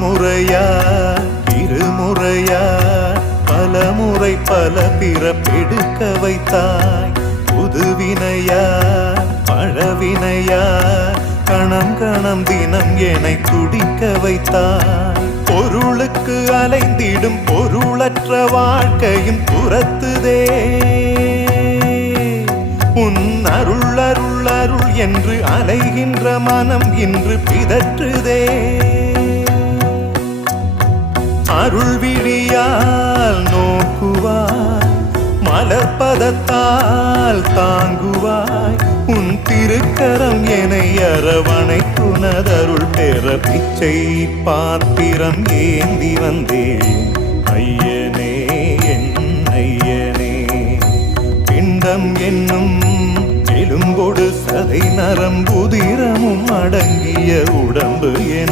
ஒருமுறையா இருமுறையா பலமுறை பல பிறப்பெடுக்க வைத்தாய். புதுவினையா பழவினையா கணம் கணம் தினம் என்னை துடிக்க வைத்தாய். பொருளுக்கு அலைந்திடும் பொருளற்ற வாழ்க்கையும் துரத்துதே. உன் அருள் அருள் அருள் என்று அலைகின்ற மனம் இன்று பிதற்றுதே. அருள் விழியால் நோக்குவாய், மலர்பதத்தால் தாங்குவாய். உன் திருக்கரம் என்னை அரவணைத்துனதருள் பெற பிச்சை பாத்திரம் ஏந்தி வந்தேன். ஐயனே என் ஐயனே, பிண்டம் என்னும் எலும்பொடு சதை நரம்புதிரமும் அடங்கிய உடம்பு எனும்